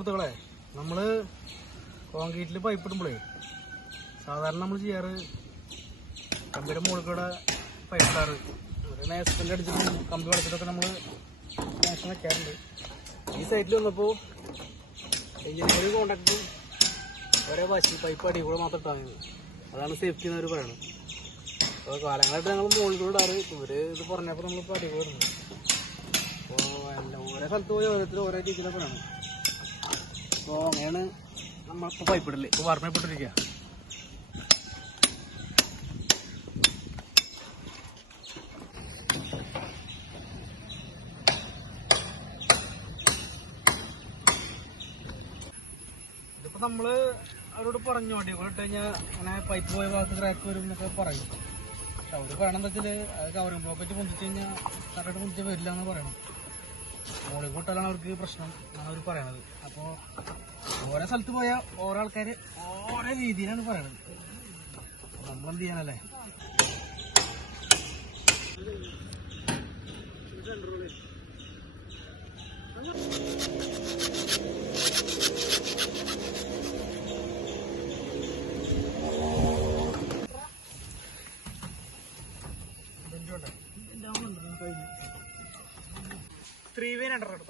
സുഹൃത്തുക്കളെ, നമ്മള് കോൺക്രീറ്റിൽ പൈപ്പ് ഇടുമ്പോഴേ സാധാരണ നമ്മൾ ചെയ്യാറ് കമ്പിയുടെ മുകളിൽ കൂടെ പൈപ്പ് ഇടാറ്. ഒരു നേസത്തിന്റെ അടിച്ചിട്ട് കമ്പി വളച്ചിട്ടൊക്കെ നമ്മൾ നേഷൻ വെക്കാറുണ്ട്. ഈ സൈറ്റിൽ വന്നപ്പോൾ എഞ്ചിനീയർ കോണ്ടാക്ട് ഒരേ വാശി പൈപ്പ് അടി കൂടെ മാത്രം ഇട്ടാൽ മതി. അതാണ് സേഫ്റ്റി എന്നവർ പറയുന്നത്. അപ്പോൾ കാലങ്ങളായിട്ട് ഞങ്ങൾ മുകളിൽ കൂടെ ഇടാറ്. ഇവർ ഇത് പറഞ്ഞപ്പോൾ നമ്മളിപ്പോൾ അടി കൂടെ ഇടുന്നത്. അപ്പോൾ ഓരോ സ്ഥലത്ത് പോയി ഓരോരുത്തർ ഓരോ രീതിയിലൊക്കെ വേണം. അപ്പോൾ അങ്ങനെയാണ് നമ്മളിപ്പോൾ പൈപ്പ് ഇടല്. ഇപ്പോൾ വാർമയപ്പെട്ടിരിക്കുക. ഇതിപ്പോൾ നമ്മൾ അവരോട് പറഞ്ഞു വണ്ടി കൂടെ ഇട്ട് കഴിഞ്ഞാൽ അങ്ങനെ പൈപ്പ് പോയ ഭാഗത്ത് ക്രാക്ക് വരും എന്നൊക്കെ പറയും. പക്ഷെ അവർ പറയണമെന്ന് വെച്ചാൽ അത് കവറിങ് പോക്കറ്റ് പൊന്തിച്ച് കഴിഞ്ഞാൽ കറക്റ്റ് പൊന്തിച്ച് വരില്ല എന്ന് പറയണം. മുകളിൽ കൂട്ടാലാണ് അവർക്ക് പ്രശ്നം എന്നാണ് അവർ പറയണത്. അപ്പോൾ ഓരോ സ്ഥലത്ത് പോയാൽ ഓരോ ആൾക്കാർ ഓരോ രീതിയിലാണ് പറയണത്. നമ്മളെന്ത് ചെയ്യാനല്ലേ? ത്രീ വേ രണ്ടെണ്ണം